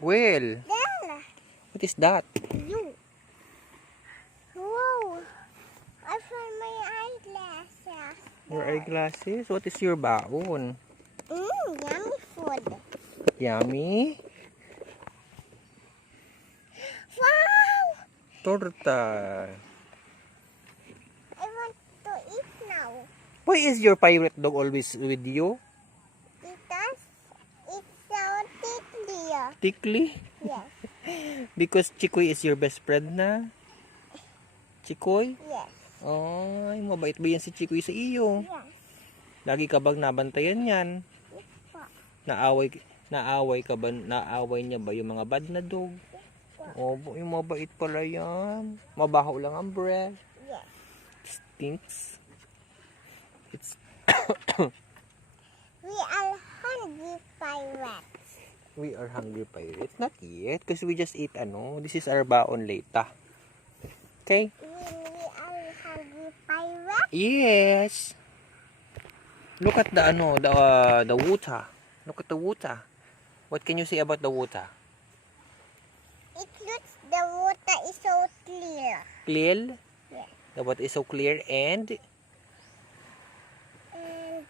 Well, There. what is that? You. Whoa. I found my eyeglasses. Your eyeglasses? What is your baon? Yummy food. Yummy? Wow. Torta. I want to eat now. Why is your pirate dog always with you? Because it's so tickly. Tickly? Yes. Because Chikoy is your best friend na? Chikoy? Yes. Ay, mabait ba yan si Chikoy sa iyo? Yes. Lagi ka bang nabantayan yan? Yes po. Naaway niya ba yung mga bad na dog? Oh, yung mabait pala yan. Mabaho lang ang breath. Yes. Stinks. It's We are hungry pirates. We are hungry pirates. Not yet, because we just ate This is our baon later. Okay? We are hungry pirates. Yes. Look at the the water. Look at the water. What can you say about the water? It looks the water is so clear. Clear? Yes. The water is so clear and And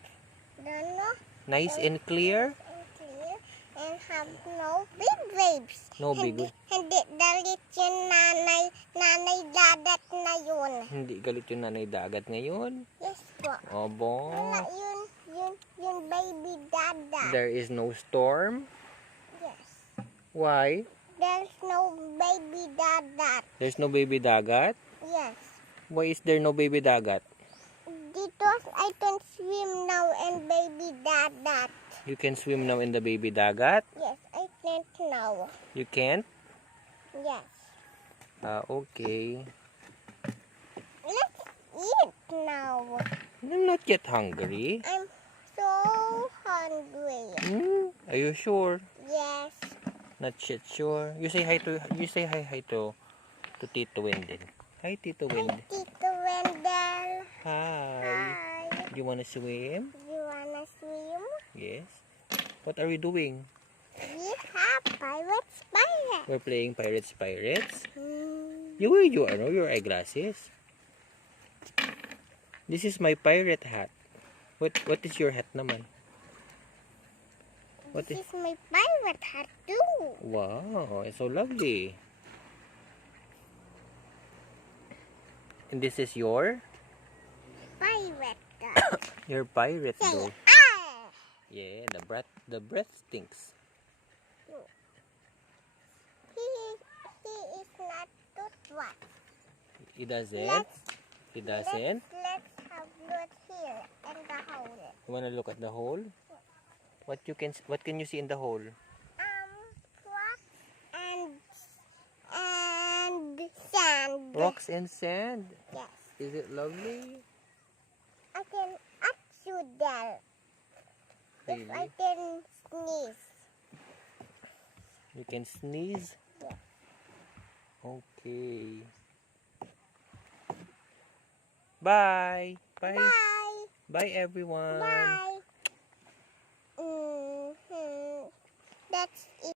don't know. nice and clear. And clear. And have no big waves. No big Hindi, hindi dalit yung nanay dagat na yun. Hindi galit yung nanay dagat ngayon. Yes po. Obo. Wala yun baby dagat. There is no storm. Yes. Why? There's no baby dagat. There's no baby dagat. Yes. Why is there no baby dagat? Because I can swim now in baby dagat. You can swim now in the baby dagat. Yes, I can't now. You can't? Yes. Okay. Let's eat now. I'm not yet hungry. I'm so hungry. Are you sure? Yes. Not yet sure. You say hi to Tito Wendell. Hi Tito Hi, Wendell. Tito Wendell. Hi. Hi. Do you wanna swim? You wanna swim? Yes. What are we doing? We have pirates. We're playing Pirates. Hmm. You are your eyeglasses. This is my pirate hat. What is your hat naman? This is my pirate hat too. Wow, it's so lovely. And this is your Pirate. your pirate Say, dog. ah! Yeah, the breath stinks. He is not toothwash. He doesn't. He doesn't. Let's have look here in the hole. You wanna look at the hole? What can you see in the hole? Rocks and sand. Rocks and sand. Yes. Is it lovely? I can you there. If I Really? can sneeze. You can sneeze? Yes. Okay. Bye. Bye. Bye. Bye everyone. Bye.